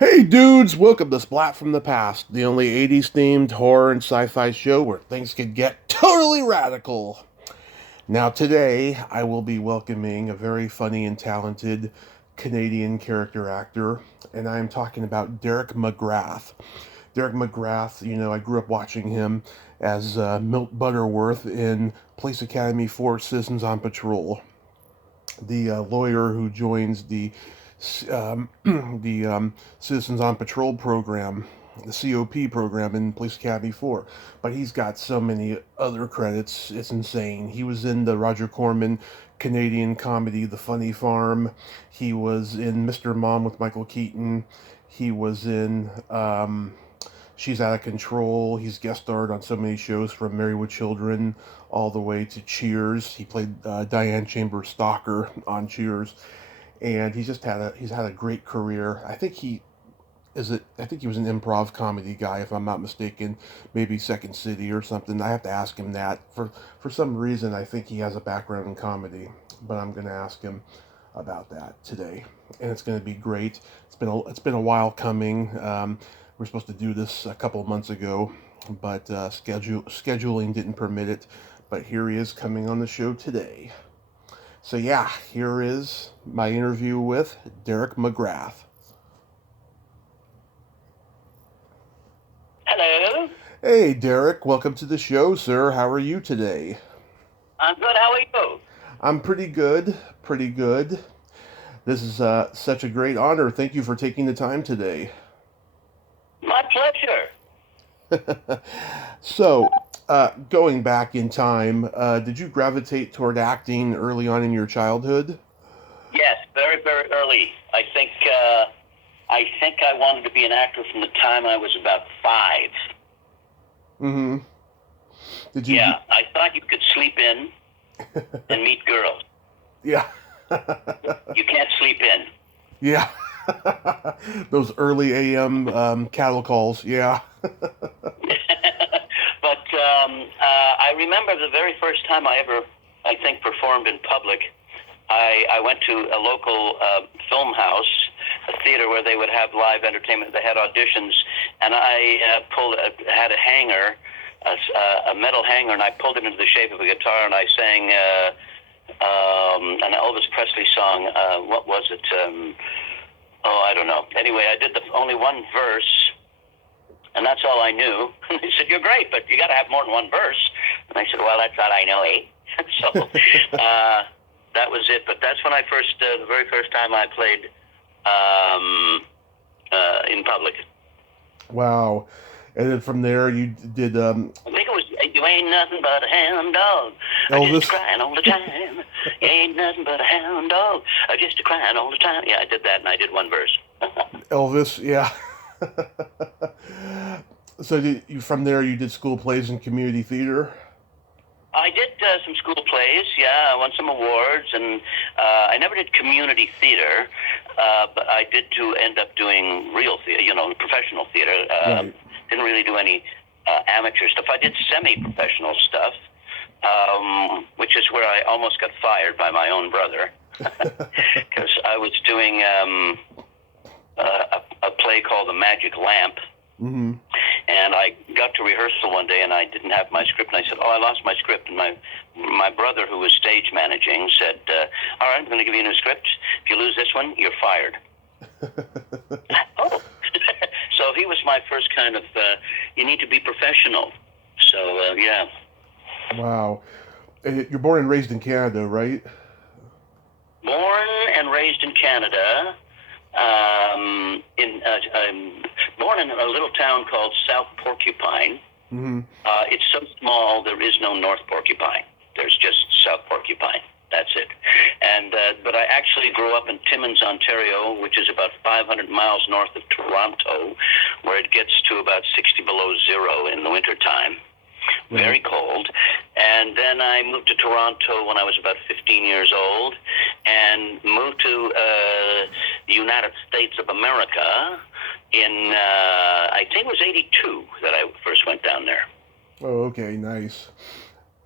Hey dudes, welcome to Splat from the Past, the only 80s themed horror and sci fi show where things can get totally radical. Now, today, I will be welcoming a very funny and talented Canadian character actor, and I am talking about Derek McGrath. Derek McGrath, I grew up watching him as Milt Butterworth in Police Academy 4 Citizens on Patrol, the lawyer who joins the Citizens on Patrol program, the COP program in Police Academy 4. But he's got so many other credits, it's insane. He was in the Roger Corman Canadian comedy The Funny Farm. He was in Mr. Mom with Michael Keaton. He was in She's Out of Control. He's guest starred on so many shows from Married with Children all the way to Cheers. He played Diane Chambers Stalker on Cheers, and he's had a great career. I think he was an improv comedy guy, if I'm not mistaken, maybe Second City or something. I have to ask him that. For some reason, I think he has a background in comedy, but I'm going to ask him about that today, and it's going to be great. It's been a while coming. We're supposed to do this a couple of months ago, but scheduling didn't permit it. But here he is coming on the show today. So yeah, here is my interview with Derek McGrath. Hello. Hey Derek, welcome to the show, sir. How are you today? I'm good. How are you? I'm pretty good, pretty good. This is such a great honor. Thank you for taking the time today. My pleasure. So, going back in time, did you gravitate toward acting early on in your childhood? Yes, very, very early. I think I wanted to be an actor from the time I was about 5. Mm-hmm. Did you? Yeah, I thought you could sleep in and meet girls. Yeah. You can't sleep in. Yeah. Those early AM cattle calls. Yeah. But I remember the very first time I ever, I think, performed in public. I went to a local film house, a theater where they would have live entertainment. They had auditions, and I had a hanger, a metal hanger, and I pulled it into the shape of a guitar, and I sang an Elvis Presley song. What was it? I don't know. Anyway, I did only one verse, and that's all I knew. And they said, "You're great, but you got to have more than one verse." And I said, "Well, that's all I know, eh?" So that was it. But that's when the very first time I played in public. Wow. And then from there, you did I think it was, "You ain't nothing but a hound dog, just a Elvis. crying all the time. You ain't nothing but a hound dog, just a crying all the time." Yeah, I did that, and I did one verse. Elvis. Yeah. So from there, you did school plays and community theater. I did some school plays, yeah. I won some awards, and I never did community theater, but I did end up doing real theater, professional theater. Right. Didn't really do any amateur stuff. I did semi-professional stuff, which is where I almost got fired by my own brother, because I was doing a play called The Magic Lamp. Mm-hmm. And I got to rehearsal one day, and I didn't have my script. And I said, "Oh, I lost my script." And my brother, who was stage managing, said, "All right, I'm going to give you a new script. If you lose this one, you're fired." Oh. So he was my first kind of, you need to be professional. So, yeah. Wow. And you're born and raised in Canada, right? Born and raised in Canada. I'm born in a little town called South Porcupine. Mm-hmm. It's so small, there is no North Porcupine. There's just South Porcupine. That's it. And but I actually grew up in Timmins, Ontario, which is about 500 miles north of Toronto, where it gets to about 60 below zero in the wintertime. Right. Very cold. And then I moved to Toronto when I was about 15 years old, and moved to the United States of America in, I think it was 82 that I first went down there. Oh, okay, nice.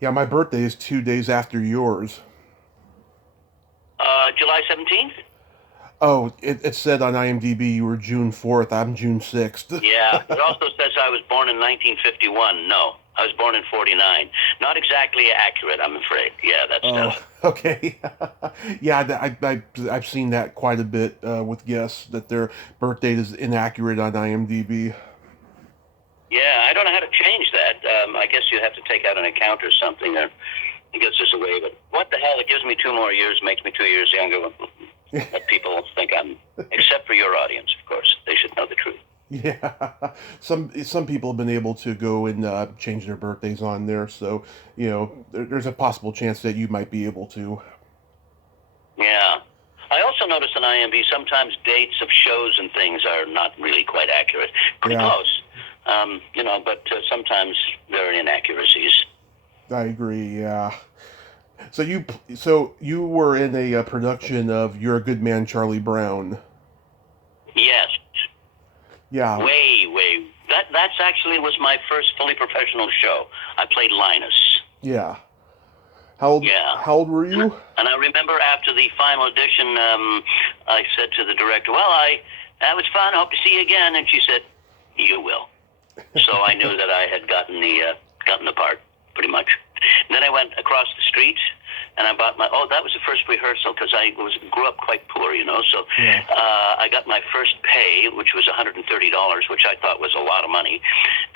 Yeah, my birthday is 2 days after yours. July 17th? Oh, it said on IMDb you were June 4th. I'm June 6th. Yeah. It also says I was born in 1951. No, I was born in 49. Not exactly accurate, I'm afraid. Yeah, that Oh, stuff. okay. Yeah, I've seen that quite a bit with guests that their birth date is inaccurate on IMDb. Yeah, I don't know how to change that. I guess you have to take out an account or something, or it gets us away. But what the hell? It gives me 2 more years, makes me 2 years younger. Let people think I'm, except for your audience, of course. They should know the truth. Yeah, some people have been able to go and change their birthdays on there, so there's a possible chance that you might be able to. Yeah. I also notice on IMDb sometimes dates of shows and things are not really quite accurate. Pretty Yeah, close. But sometimes there are inaccuracies. I agree. Yeah. So you were in a production of You're a Good Man, Charlie Brown. Yes. Yeah, Way. That's actually was my first fully professional show. I played Linus. yeah. How old Yeah. how old were you? And I remember after the final audition, I said to the director, "Well, that was fun. I hope to see you again." And she said, "You will." So I knew that I had gotten the part pretty much. And then I went across the street and I bought that was the first rehearsal because I grew up quite poor, So Yeah. I got my first pay, which was $130, which I thought was a lot of money.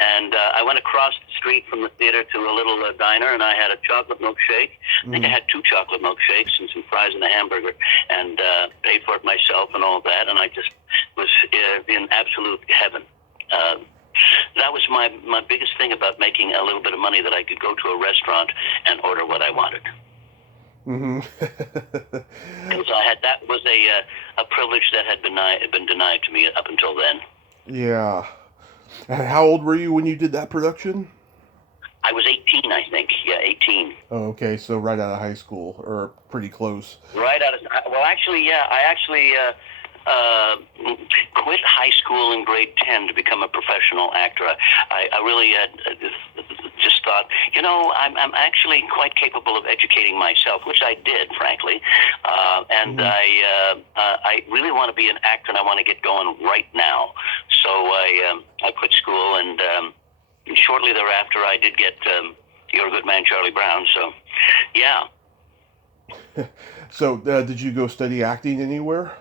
And I went across the street from the theater to a little diner, and I had a chocolate milkshake. I think I had 2 chocolate milkshakes and some fries and a hamburger, and paid for it myself and all that. And I just was in absolute heaven. That was my biggest thing about making a little bit of money, that I could go to a restaurant and order what I wanted. Mm-hmm. Because that was a privilege that had been denied to me up until then. Yeah. And how old were you when you did that production? I was 18, I think. Yeah, 18. Oh, okay, so right out of high school, or pretty close. Right out of actually, yeah, I actually quit high school in grade 10 to become a professional actor. I really just thought, I'm actually quite capable of educating myself, which I did, frankly. And Mm-hmm. I really want to be an actor, and I want to get going right now. So I quit school, and shortly thereafter, I did get You're a Good Man, Charlie Brown. So, yeah. So, did you go study acting anywhere?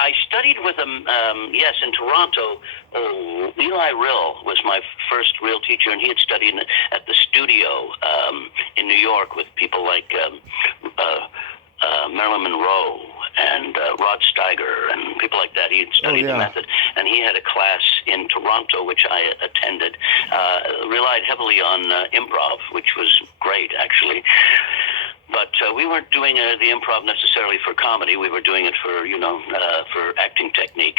I studied with him, yes, in Toronto. Eli Rill was my first real teacher, and he had studied at the studio in New York with people like Marilyn Monroe and Rod Steiger and people like that. He had studied the method, and he had a class in Toronto, which I attended. Relied heavily on improv, which was great, actually. But we weren't doing the improv necessarily for comedy. We were doing it for, for acting technique.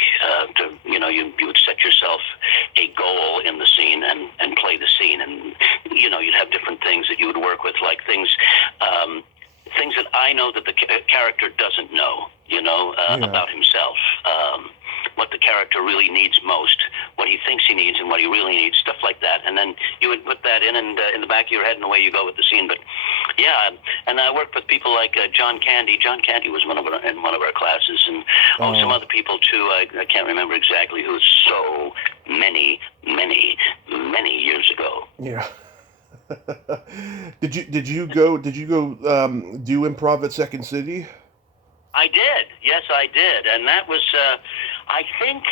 You would set yourself a goal in the scene and play the scene. And, you'd have different things that you would work with, like things that I know that the character doesn't know, about himself. What the character really needs most, what he thinks he needs and what he really needs, stuff like that. And then you would put that in, and in the back of your head, and away you go with the scene. But yeah, and I worked with people like John Candy. John Candy was in one of our classes, and some other people too. I can't remember exactly who. So many years ago. Yeah. Did you go do improv at Second City? I did. Yes, I did. And that was, I think,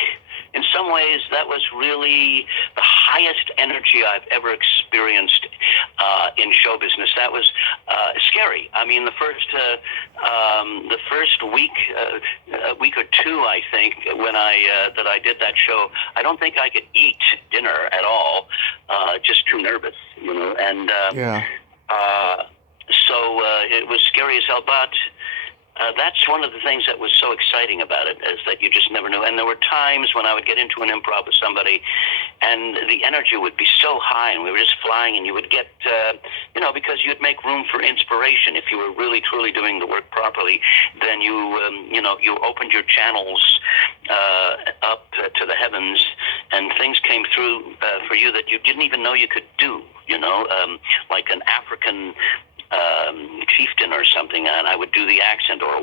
in some ways, that was really the highest energy I've ever experienced in show business. That was scary. I mean, the first week or two, I think, when that I did that show, I don't think I could eat dinner at all. Just too nervous, And so it was scary as hell, but. That's one of the things that was so exciting about it, is that you just never knew. And there were times when I would get into an improv with somebody, and the energy would be so high, and we were just flying, and you would get, because you'd make room for inspiration. If you were really, truly doing the work properly, then you opened your channels up to the heavens, and things came through for you that you didn't even know you could do, like an African chieftain or something, and I would do the accent, or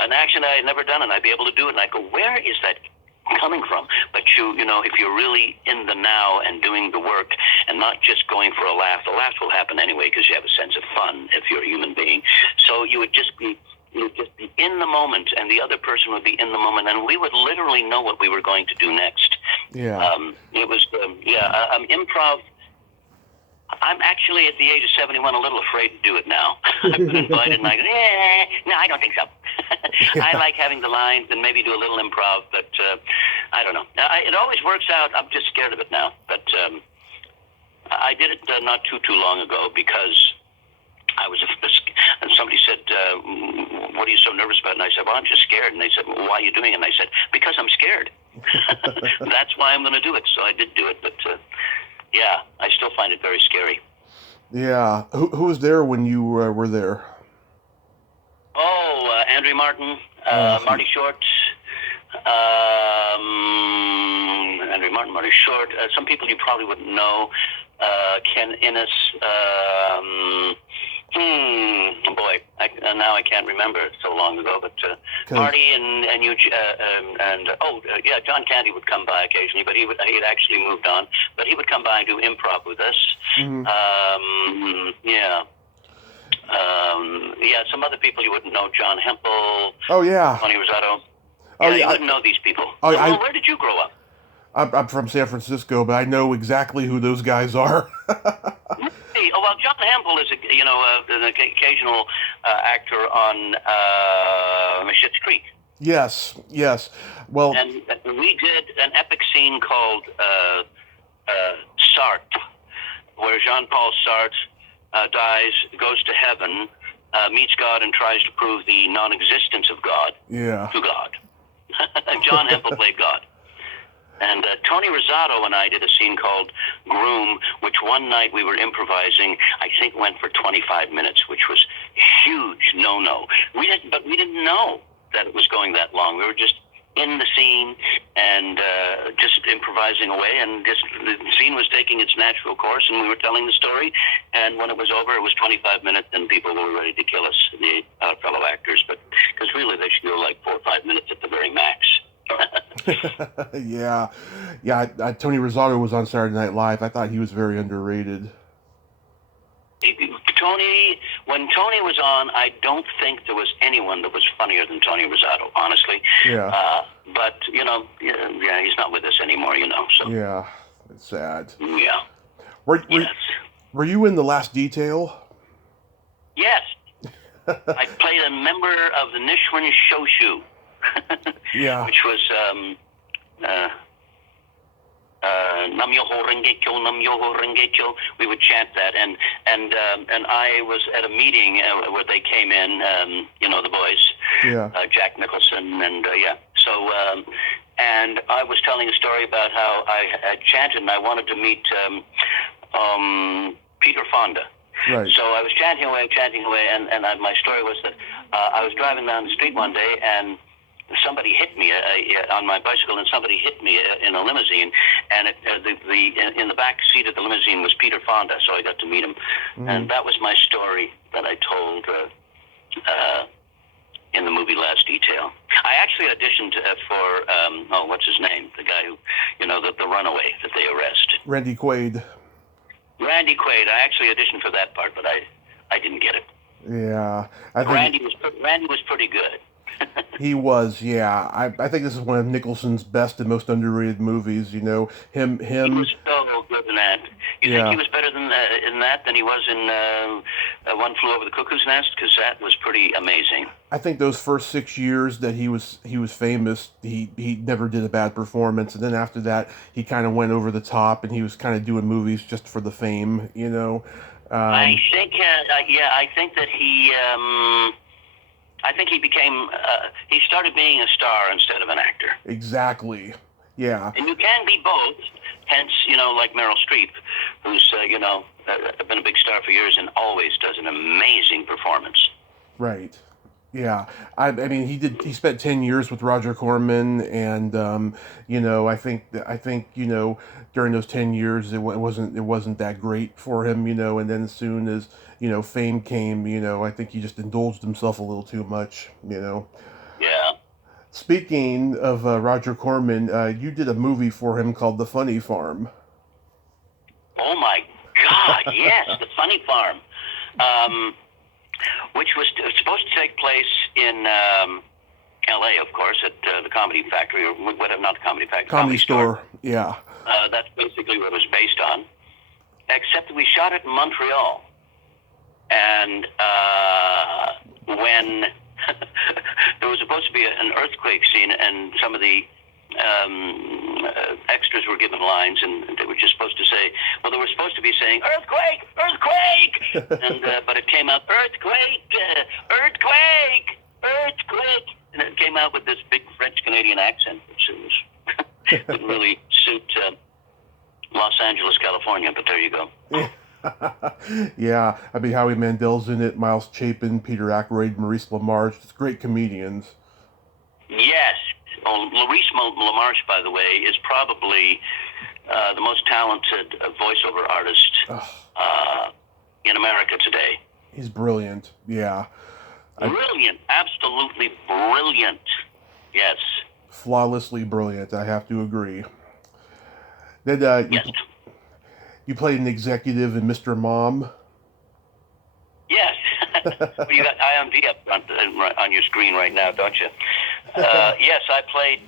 an accent I had never done, and I'd be able to do it, and I'd go, where is that coming from? But if you're really in the now and doing the work and not just going for a laugh, the laugh will happen anyway because you have a sense of fun if you're a human being. So you would just be in the moment, and the other person would be in the moment, and we would literally know what we were going to do next. Yeah. It was, improv. I'm actually, at the age of 71, a little afraid to do it now. I've been invited, and I go, no, I don't think so. Yeah. I like having the lines and maybe do a little improv, but I don't know. It always works out. I'm just scared of it now. But I did it not too long ago because I was and somebody said, what are you so nervous about? And I said, well, I'm just scared. And they said, well, why are you doing it? And I said, because I'm scared. That's why I'm going to do it. So I did do it, but yeah, I still find it very scary. Yeah. Who was there when you were there? Oh, Andrew Martin, Marty Short, Andrew Martin, Marty Short. Some people you probably wouldn't know. Ken Innes. Boy, now I can't remember. It's so long ago. But Marty and you John Candy would come by occasionally, but he had actually moved on. But he would come by and do improv with us. Mm-hmm. Some other people you wouldn't know. John Hempel. Oh yeah. Tony Rosato. Oh You wouldn't know these people. Where did you grow up? I'm from San Francisco, but I know exactly who those guys are. John Hempel is an occasional actor on Schitt's Creek. Yes. Well, and we did an epic scene called Sartre, where Jean-Paul Sartre dies, goes to heaven, meets God, and tries to prove the non-existence of God to God. John Hempel played God. And Tony Rosato and I did a scene called Groom, which one night we were improvising, I think went for 25 minutes, which was huge no-no. We didn't know that it was going that long. We were just in the scene and just improvising away, and the scene was taking its natural course, and we were telling the story. And when it was over, it was 25 minutes, and people were ready to kill us, the fellow actors, but because really they should go like 4 or 5 minutes at the very max. Yeah. Tony Rosato was on Saturday Night Live. I thought he was very underrated. When Tony was on, I don't think there was anyone that was funnier than Tony Rosato, honestly. Yeah. But he's not with us anymore, So. Yeah, it's sad. Yeah. Were you in The Last Detail? Yes. I played a member of the Nishwan Shoshu. Yeah. Which was Nam Yoho Renge Kyo, Nam Yoho Renge Kyo. We would chant that, and I was at a meeting where they came in, the boys, Jack Nicholson, and So, and I was telling a story about how I had chanted, and I wanted to meet Peter Fonda. Right. So I was chanting away, and my story was that I was driving down the street one day, and somebody hit me on my bicycle, and somebody hit me in a limousine, and in the back seat of the limousine was Peter Fonda, so I got to meet him. And that was my story that I told in the movie Last Detail. I actually auditioned for, what's his name? The guy who, the runaway that they arrest. Randy Quaid. I actually auditioned for that part, but I didn't get it. Yeah. Randy was pretty good. He was, yeah. I think this is one of Nicholson's best and most underrated movies. Him. He was so good in that. You think he was better in that than he was in One Flew Over the Cuckoo's Nest? Because that was pretty amazing. I think those first 6 years that he was famous, he never did a bad performance, and then after that, he kind of went over the top, and he was kind of doing movies just for the fame. I think, I think that he. I think he became, he started being a star instead of an actor. Exactly. Yeah. And you can be both, hence, like Meryl Streep, who's, been a big star for years and always does an amazing performance. Right. Yeah, I mean, he spent 10 years with Roger Corman, and I think during those 10 years it wasn't that great for him, and then as soon as fame came, I think he just indulged himself a little too much. Yeah. Speaking of Roger Corman, you did a movie for him called The Funny Farm. Oh my God! Yes, the Funny Farm, um, which was supposed to take place in L.A., of course, at the Comedy Factory, or whatever, not the Comedy Factory, Comedy Comedy Store. Store, yeah. That's basically what it was based on. Except that we shot it in Montreal, and when there was supposed to be an earthquake scene, and some of the extras were given lines, and they were just supposed to say, well, they were supposed to be saying earthquake, earthquake, and but it came out earthquake, earthquake, earthquake, and it came out with this big French Canadian accent, which was, didn't really suit Los Angeles, California, but there you go. Yeah, I mean Howie Mandel's in it, Miles Chapin, Peter Ackroyd, Maurice LaMarche, just great comedians. Yes. Oh, Maurice LaMarche, by the way, is probably the most talented voiceover artist in America today. He's brilliant. Yeah. Brilliant. Absolutely brilliant. Yes. Flawlessly brilliant, I have to agree. Then Yes. you played an executive in Mr. Mom. Yes. Well, you got IMD up front on your screen right now, don't you? Yes, I played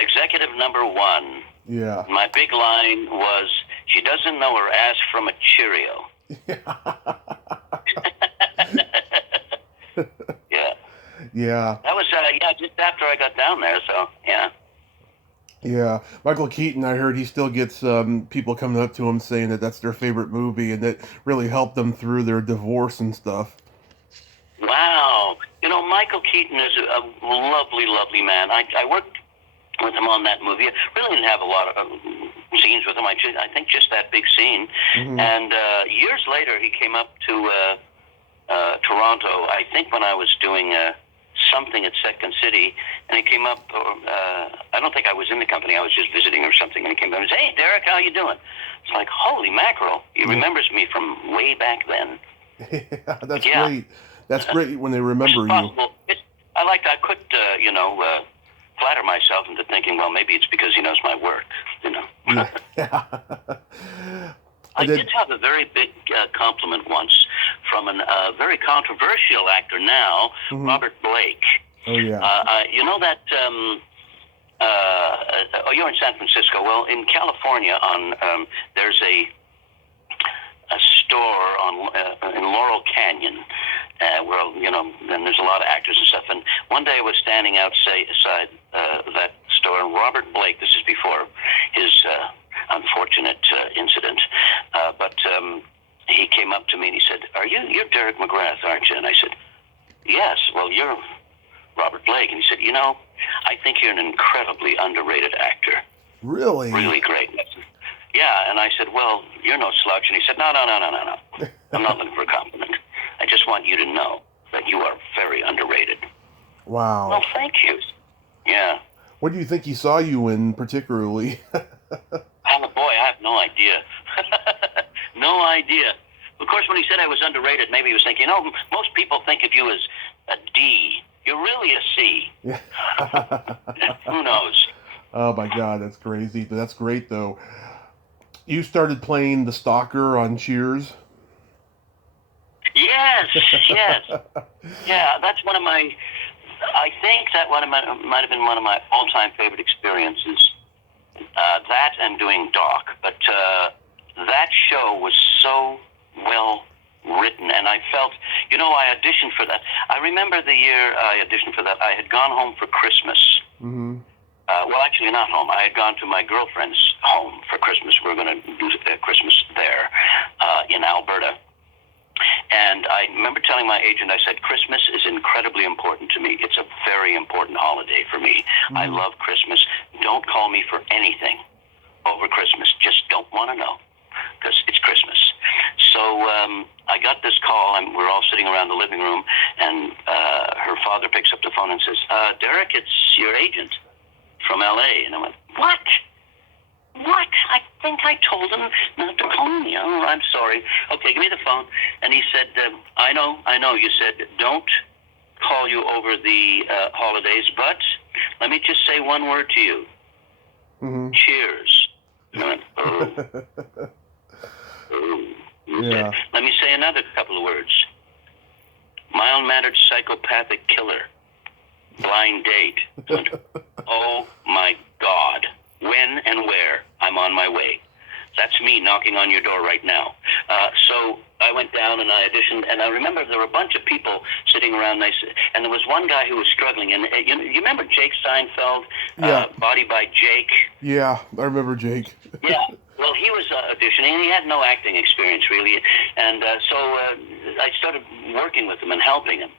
executive number one. Yeah. My big line was, "She doesn't know her ass from a Cheerio." Yeah. Yeah. That was just after I got down there. So yeah. Yeah. Michael Keaton, I heard he still gets people coming up to him saying that that's their favorite movie and that really helped them through their divorce and stuff. Wow. Michael Keaton is a lovely, lovely man. I worked with him on that movie. I really didn't have a lot of scenes with him. I think just that big scene. Mm-hmm. And years later, he came up to Toronto. I think when I was doing something at Second City, and he came up. I don't think I was in the company. I was just visiting or something. And he came up and said, "Hey, Derek, how you doing?" It's like, holy mackerel! He remembers me from way back then. Yeah, that's great. That's great when they remember you. I could, flatter myself into thinking, well, maybe it's because he knows my work, Yeah. I did have a very big compliment once from a very controversial actor now, Mm-hmm. Robert Blake. Oh, yeah. You know that, you're in San Francisco. Well, in California, there's a store in Laurel Canyon, where then there's a lot of actors and stuff. And one day I was standing outside that store, and Robert Blake. This is before his unfortunate incident, but he came up to me and he said, "You're Derek McGrath, aren't you?" And I said, "Yes." "Well, you're Robert Blake." And he said, "I think you're an incredibly underrated actor." Really? Really great. Yeah, and I said, "Well, you're no slouch." And he said, No. I'm not looking for a compliment. I just want you to know that you are very underrated." Wow. Well, thank you. Yeah. What do you think he saw you in particularly? Oh, boy, I have no idea. No idea. Of course, when he said I was underrated, maybe he was thinking, most people think of you as a D. You're really a C. Who knows? Oh, my God, that's crazy. But that's great, though. You started playing the stalker on Cheers? Yes. Yeah, that's one of my... I think that might have been one of my all-time favorite experiences. That and doing Doc. But that show was so well written, and I felt, I auditioned for that. I remember the year I auditioned for that. I had gone home for Christmas. Mm-hmm. Well, actually not home. I had gone to my girlfriend's home for Christmas. We were going to do Christmas there in Alberta. And I remember telling my agent, I said, "Christmas is incredibly important to me. It's a very important holiday for me. Mm-hmm. I love Christmas. Don't call me for anything over Christmas. Just don't want to know, because it's Christmas." So I got this call, and we're all sitting around the living room, and her father picks up the phone and says, Derek, it's your agent from L.A. And I went, what? What? I think I told him not to call me. Oh, I'm sorry. Okay, give me the phone. And he said, I know. You said don't call you over the holidays, but let me just say one word to you. Mm-hmm. Cheers. And I went, oh. Oh. Yeah. Let me say another couple of words. Mild-mannered psychopathic killer. Blind date. Oh, my God. When and where? I'm on my way. That's me knocking on your door right now. So I went down and I auditioned, and I remember there were a bunch of people sitting around, and there was one guy who was struggling. And you remember Jake Seinfeld, Yeah. Body by Jake? Yeah, I remember Jake. Yeah. Well, he was auditioning, and he had no acting experience, really. And so I started working with him and helping him.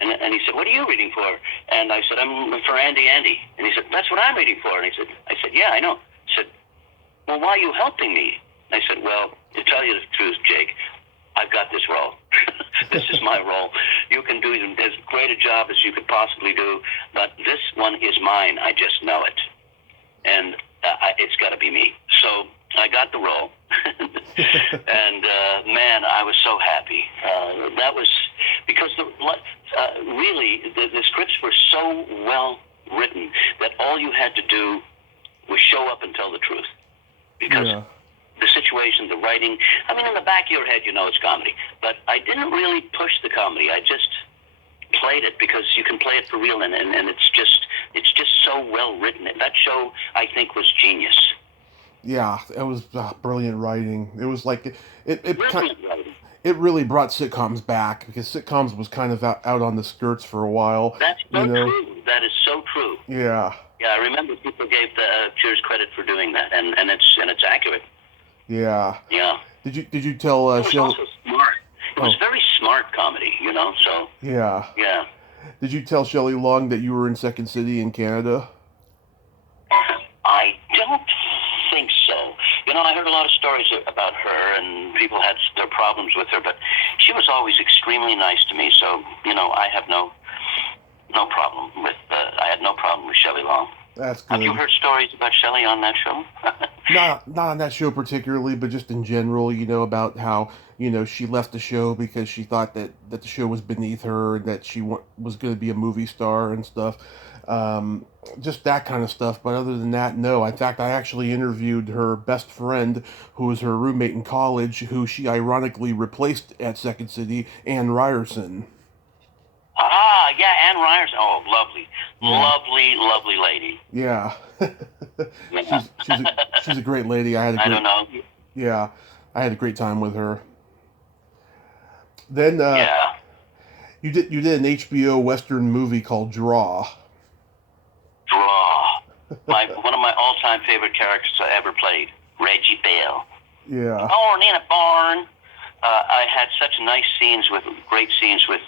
And he said, what are you reading for? And I said, I'm for Andy. And he said, that's what I'm reading for. And I said, yeah, I know. He said, well, why are you helping me? And I said, well, to tell you the truth, Jake, I've got this role. This is my role. You can do as great a job as you could possibly do, but this one is mine. I just know it. And it's got to be me. So I got the role. And, man, I was so happy. That was because really the scripts were so well written that all you had to do was show up and tell the truth. Because the situation, the writing, I mean, in the back of your head, you know it's comedy. But I didn't really push the comedy. I just played it because you can play it for real, and it's just so well written. That show, I think, was genius. Yeah, it was brilliant writing. It was like it really brought sitcoms back, because sitcoms was kind of out on the skirts for a while. That's so true. That is so true. Yeah. Yeah, I remember people gave Cheers credit for doing that, and it's accurate. Yeah. Yeah. Did you tell it was also smart. It was very smart comedy, so. Yeah. Yeah. Did you tell Shelley Long that you were in Second City in Canada? I don't think so. I heard a lot of stories about her, and people had their problems with her, but she was always extremely nice to me, so, I have no problem with, I had no problem with Shelley Long. That's good. Have you heard stories about Shelley on that show? Not on that show particularly, but just in general, about how, she left the show because she thought that the show was beneath her, and that she was going to be a movie star and stuff. Just that kind of stuff. But other than that, no. In fact, I actually interviewed her best friend, who was her roommate in college, who she ironically replaced at Second City, Ann Ryerson. Yeah, Ann Ryerson. Oh, lovely. Yeah. Lovely lady. Yeah. she's a great lady. I don't know. Yeah, I had a great time with her. Then you did an HBO Western movie called Draw. One of my all-time favorite characters I ever played, Reggie Bale. Yeah. Born in a barn. I had such great scenes with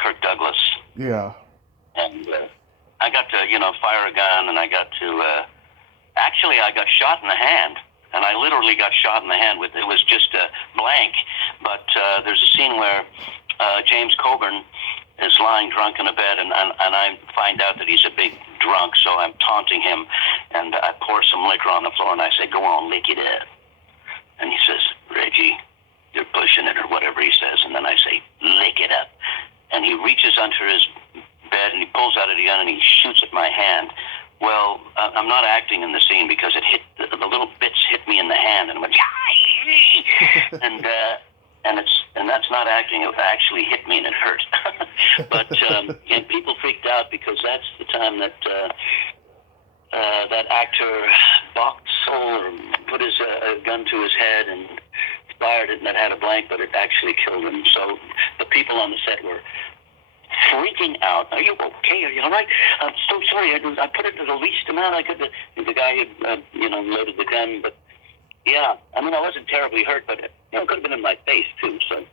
Kirk Douglas. Yeah. And I got to, fire a gun, and I got to, actually I got shot in the hand, and I literally got shot in the hand it was just a blank, but there's a scene where James Coburn is lying drunk in a bed, and I find out that he's a big drunk, so I'm taunting him, and I pour some liquor on the floor, and I say, go on, lick it up. And he says, Reggie, you're pushing it, or whatever he says, and then I say, lick it up. And he reaches under his bed, and he pulls out a gun, and he shoots at my hand. Well, I'm not acting in the scene because it hit the little bits hit me in the hand, and I went, and that's not acting. It actually hit me, and it hurt. But and people freaked out because that's the time that that actor put his gun to his head and fired it, and it had a blank, but it actually killed him. So the people on the set were freaking out. Are you okay? Are you all right? I'm so sorry. I put it to the least amount I could. The guy had, loaded the gun, but yeah, I wasn't terribly hurt, but it could have been in my face too. So.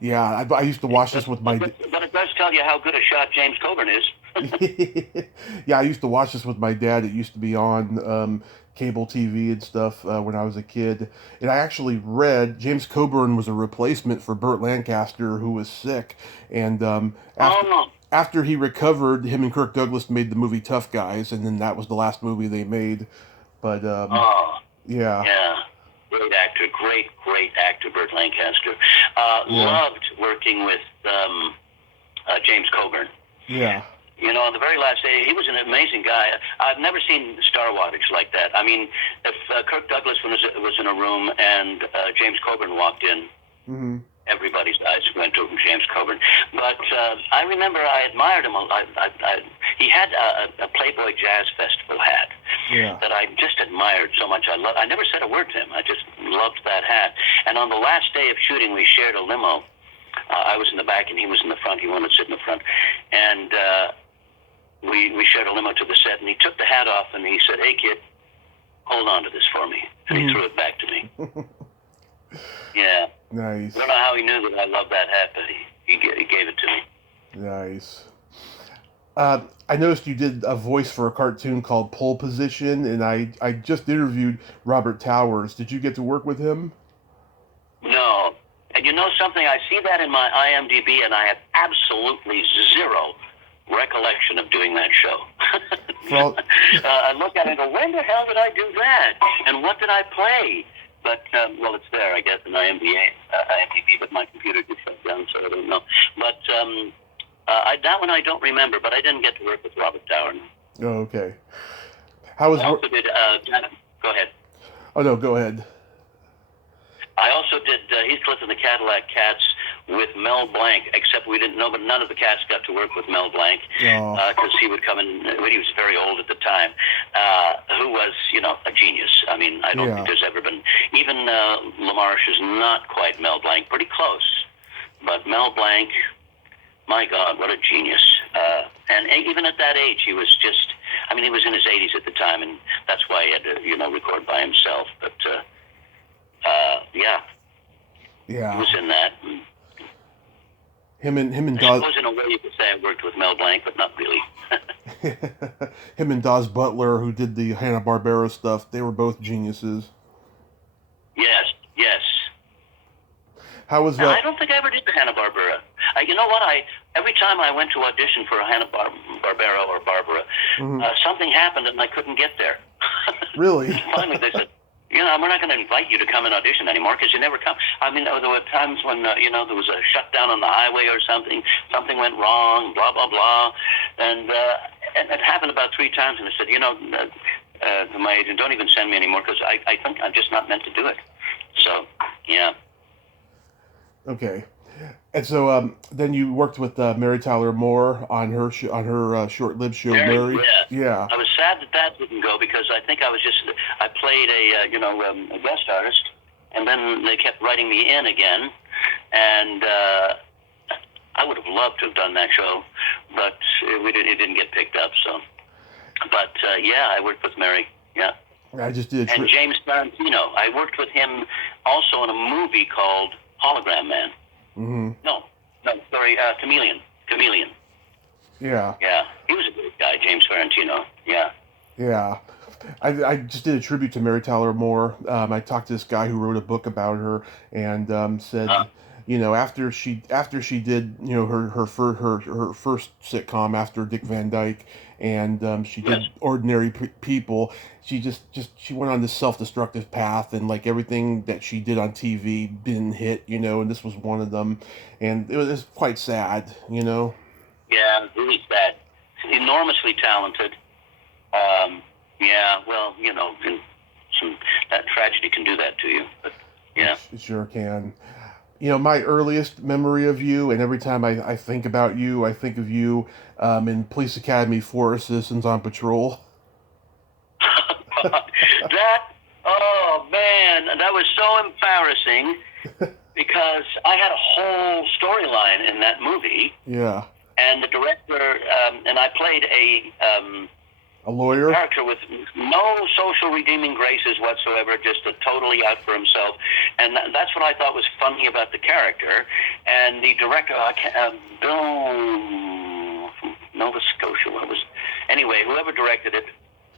Yeah, I used to watch this with my. But it does tell you how good a shot James Coburn is. Yeah, I used to watch this with my dad. It used to be on cable TV and stuff when I was a kid. And I actually read James Coburn was a replacement for Burt Lancaster, who was sick. And Oh, after he recovered, him and Kirk Douglas made the movie Tough Guys, and then that was the last movie they made. But oh, yeah, yeah. Great actor, great actor, Burt Lancaster. yeah, Loved working with James Coburn. yeah. You know, on the very last day, he was an amazing guy. I've never seen star wattage like that. I mean, if Kirk Douglas was in a room and James Coburn walked in, Hmm. everybody's eyes went to James Coburn. But I remember I admired him. He had a Playboy Jazz Festival hat Yeah. that I just admired so much. I never said a word to him. I just loved that hat. And on the last day of shooting, we shared a limo. I was in the back and he was in the front. He wanted to sit in the front. And we shared a limo to the set, and he took the hat off and he said, "Hey, kid, hold on to this for me." And he threw it back to me. Yeah. Nice. I don't know how he knew that I loved that hat, but he gave it to me. Nice. I noticed you did a voice for a cartoon called Pole Position, and I just interviewed Robert Towers. Did you get to work with him? No. And you know something? I see that in my IMDb, and I have absolutely zero recollection of doing that show. I look at it and go, when the hell did I do that? And what did I play? But, well, it's there, I guess, in IMDb, but my computer just shut down, so I don't know. But that one I don't remember, but I didn't get to work with Robert Tower. Oh, okay. How was? I also did, go ahead. Oh no, go ahead. I also did Heathcliff and the Cadillac Cats with Mel Blanc, except we didn't know, but none of the cats got to work with Mel Blanc because he would come in when he was very old at the time, who was, you know, a genius. I mean, I don't think there's ever been, even LaMarche is not quite Mel Blanc, pretty close, but Mel Blanc, my God, what a genius. And even at that age, he was just, I mean, he was in his 80s at the time, and that's why he had to, you know, record by himself, but yeah. He was in that. Him and I Dawes. suppose in a way you could say I worked with Mel Blanc, but not really. Him and Dawes Butler, who did the Hanna-Barbera stuff, they were both geniuses. Yes. How was Now, that? I don't think I ever did the Hanna-Barbera. You know what? Every time I went to audition for a Hanna-Barbera or Barbara, something happened and I couldn't get there. Really? Finally, they said, you know, we're not going to invite you to come and audition anymore because you never come. I mean, there were times when, you know, there was a shutdown on the highway or something. Something went wrong, blah, blah, blah. And it happened about 3 times. And I said, you know, to my agent, don't even send me anymore because I think I'm just not meant to do it. So, yeah. Okay. And so then you worked with Mary Tyler Moore on her short-lived show, Mary. Yeah. I was sad that didn't go because I think I played a guest artist, and then they kept writing me in again, and I would have loved to have done that show, but it didn't get picked up. So, but yeah, I worked with Mary. Yeah. I just did. And James Tarantino, I worked with him also in a movie called Hologram Man. Mm-hmm. No, sorry, Chameleon. Yeah. Yeah, he was a great guy, James Tarantino. Yeah. Yeah. I just did a tribute to Mary Tyler Moore. I talked to this guy who wrote a book about her and said, you know, after she did, you know, her first sitcom after Dick Van Dyke, and she did Ordinary People. She she went on this self-destructive path, and like everything that she did on TV didn't hit, you know, and this was one of them, and it was quite sad, you know. Yeah, really sad. Enormously talented. Yeah, well, you know, that tragedy can do that to you. But yeah, it sure can. You know, my earliest memory of you, and every time I think about you, I think of you in Police Academy 4 Citizens on Patrol. Oh man, that was so embarrassing because I had a whole storyline in that movie. Yeah. And the director, and I played a lawyer character with no social redeeming graces whatsoever, just totally out for himself. And that's what I thought was funny about the character. And the director, Bill from Nova Scotia, anyway, whoever directed it,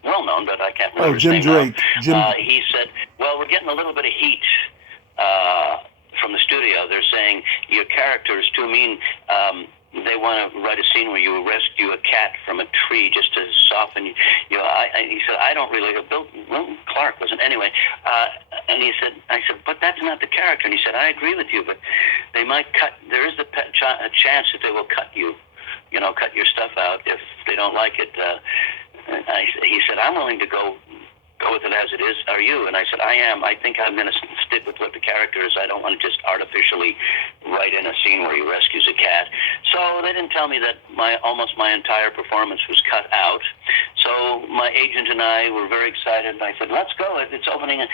well known, but I can't Oh, remember his Jim name Drake. now. He said, "Well, we're getting a little bit of heat from the studio. They're saying your character is too mean. They want to write a scene where you rescue a cat from a tree just to soften you." He said, "I don't really." Bill Clark wasn't anyway. And he said, "I said, but that's not the character." And he said, "I agree with you, but they might cut. There is a chance that they will cut you. Cut your stuff out if they don't like it." He said, "I'm willing to go with it as it is. Are you?" And I said, "I am. I think I'm going to stick with what the character is. I don't want to just artificially write in a scene where he rescues a cat." So they didn't tell me that almost my entire performance was cut out. So my agent and I were very excited. And I said, "Let's go. It's opening."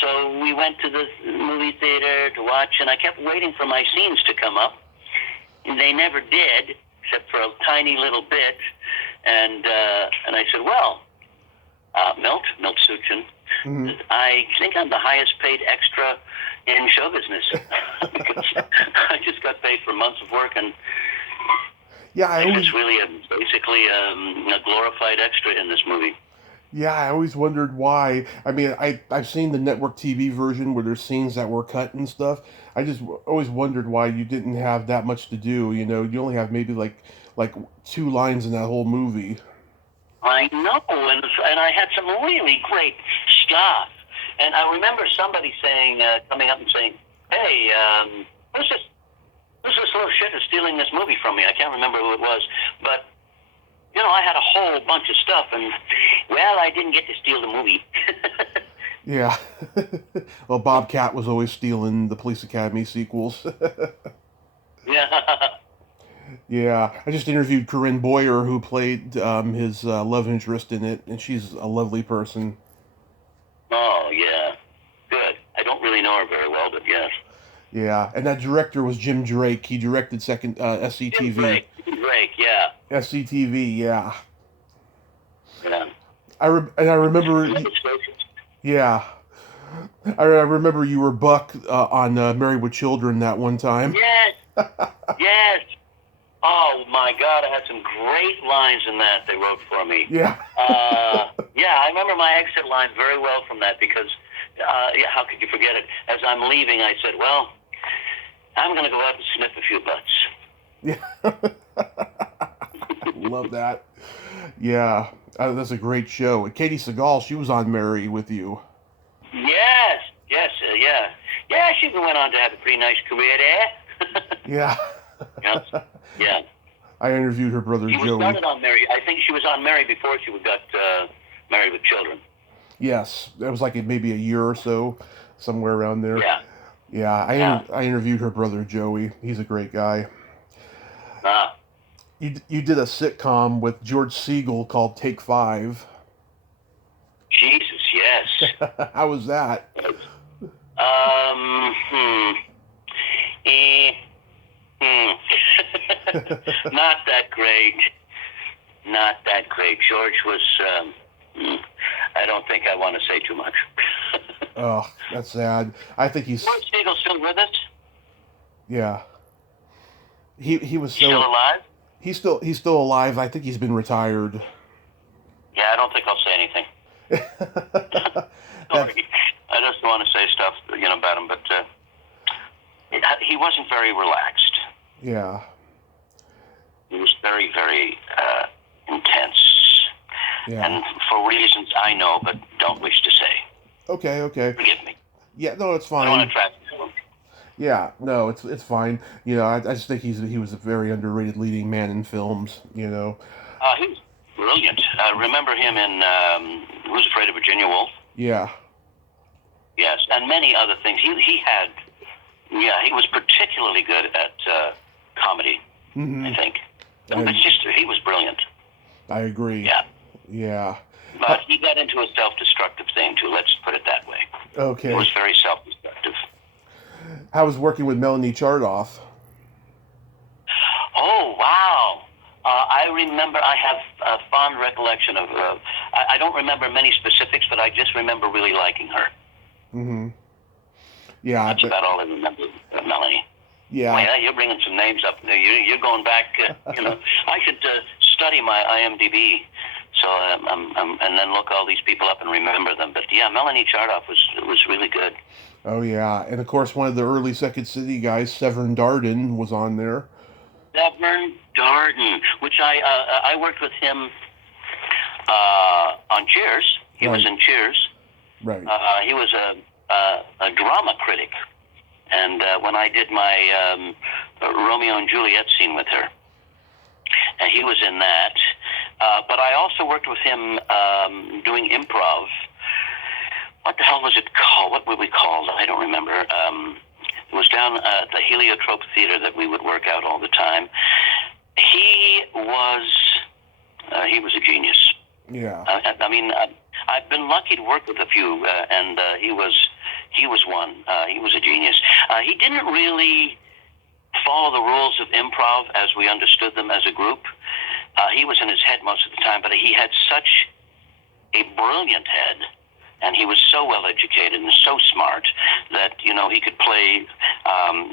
So we went to the movie theater to watch, and I kept waiting for my scenes to come up. And they never did, except for a tiny little bit. And I said, "Well, Milt Suchin, I think I'm the highest paid extra in show business." Because I just got paid for months of work, and it's really basically a glorified extra in this movie. Yeah, I always wondered why. I mean, I've seen the network TV version where there's scenes that were cut and stuff. I just always wondered why you didn't have that much to do. You only have maybe like 2 lines in that whole movie. I know, and I had some really great stuff. And I remember somebody coming up and saying, "Hey, who's this little shit who's stealing this movie from me?" I can't remember who it was, but I had a whole bunch of stuff, and I didn't get to steal the movie. Yeah. Well, Bob Cat was always stealing the Police Academy sequels. Yeah. Yeah, I just interviewed Corinne Boyer, who played his love interest in it, and she's a lovely person. Oh, yeah. Good. I don't really know her very well, but yes. Yeah, and that director was Jim Drake. He directed SCTV. Jim Drake, yeah. SCTV, yeah. Yeah. I remember. Yeah, I remember you were Buck on Married with Children that one time. Yes. Yes. Oh my God! I had some great lines in that they wrote for me. Yeah. Yeah, I remember my exit line very well from that because, how could you forget it? As I'm leaving, I said, "Well, I'm going to go out and sniff a few butts." Yeah. Love that. Yeah, that's a great show. And Katie Seagal, she was on Mary with you. Yes. Yeah. Yeah, she went on to have a pretty nice career there. Yeah. Yeah. I interviewed her brother Joey. She started on Mary. I think she was on Mary before she got Married with Children. Yes, that was like maybe a year or so, somewhere around there. Yeah. Yeah, I interviewed her brother Joey. He's a great guy. You did a sitcom with George Segal called Take 5. Jesus, yes. How was that? Not that great. Not that great. George was, I don't think I want to say too much. Oh, that's sad. I think he's... George Segal still with us? Yeah. He was still alive? He's still alive. I think he's been retired. Yeah, I don't think I'll say anything. I just want to say stuff, about him, but he wasn't very relaxed. Yeah. He was very, very intense. Yeah. And for reasons I know, but don't wish to say. Okay. Forgive me. Yeah, no, it's fine. I don't want to trap him. Yeah, no, it's fine. I just think he was a very underrated leading man in films. He was brilliant. Remember him in Who's Afraid of Virginia Woolf? Yeah. Yes, and many other things. He was particularly good at comedy. Mm-hmm. I think. He was brilliant. I agree. Yeah. Yeah. But he got into a self-destructive thing too. Let's put it that way. Okay. He was very self-destructive. How was working with Melanie Chardoff? Oh, wow. I remember, I have a fond recollection of, I don't remember many specifics, but I just remember really liking her. Mm-hmm. Yeah. That's about all I remember of Melanie. Yeah. Well, you're bringing some names up. You're going back, I should study my IMDb So and then look all these people up and remember them. But yeah, Melanie Chardoff was really good. Oh yeah, and of course one of the early Second City guys, Severin Darden, was on there. Severn Darden, which I worked with him on Cheers. He was in Cheers. Right. He was a drama critic, and when I did my Romeo and Juliet scene with her, he was in that. But I also worked with him doing improv. What the hell was it called? What were we called? I don't remember. It was down at the Heliotrope Theater that we would work out all the time. He was a genius. Yeah. I mean, I've been lucky to work with a few, and he was one. He was a genius. He didn't really follow the rules of improv as we understood them as a group. He was in his head most of the time, but he had such a brilliant head, and he was so well educated and so smart that he could play.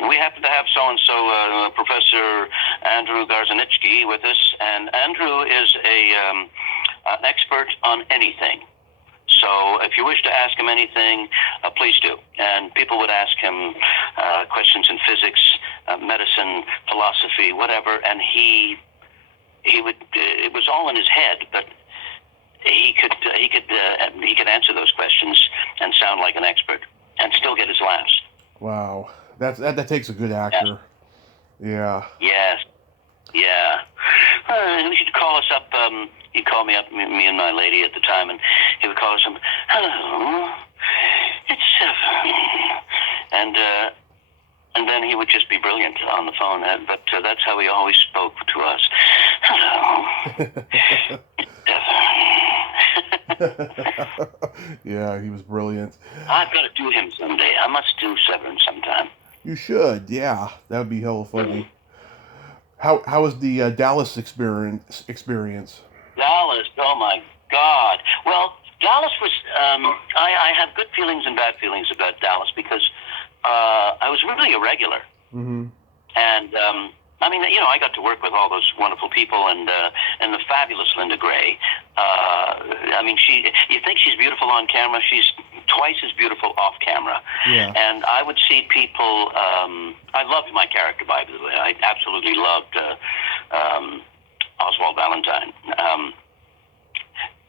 We happen to have so-and-so Professor Andrew Garzanitsky with us, and Andrew is an expert on anything. So if you wish to ask him anything, please do. And people would ask him questions in physics, medicine, philosophy, whatever, and he would. It was all in his head, but he could answer those questions and sound like an expert and still get his laughs. Wow, that takes a good actor. Yeah. Yes. Yeah. He should call us up. He'd call me up, me and my lady at the time, and he would call us up. Hello, it's Seven, and then he would just be brilliant on the phone. But that's how he always spoke to us. Hello, Seven. Yeah, he was brilliant. I've got to do him someday. I must do Seven sometime. You should. Yeah, that would be hella funny. How was the Dallas experience? Dallas, oh my God. Well, Dallas was, I have good feelings and bad feelings about Dallas because I was really a regular. Mm-hmm. And, I mean, I got to work with all those wonderful people and the fabulous Linda Gray. I mean, you think she's beautiful on camera, she's twice as beautiful off camera. Yeah. And I would see people, I loved my character, by the way. I absolutely loved Oswald Valentine.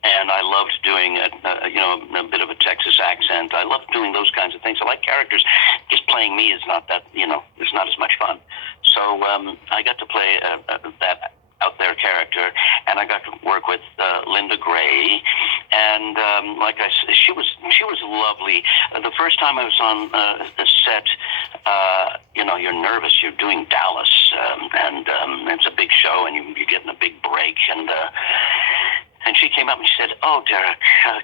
And I loved doing a bit of a Texas accent. I loved doing those kinds of things. I like characters. Just playing me is not that, it's not as much fun. So I got to play that out there character, and I got to work with Linda Gray, and like I said, she was lovely. The first time I was on the set, you're nervous. You're doing Dallas, and it's a big show, and you're getting a big break, and she came up and she said, "Oh, Derek,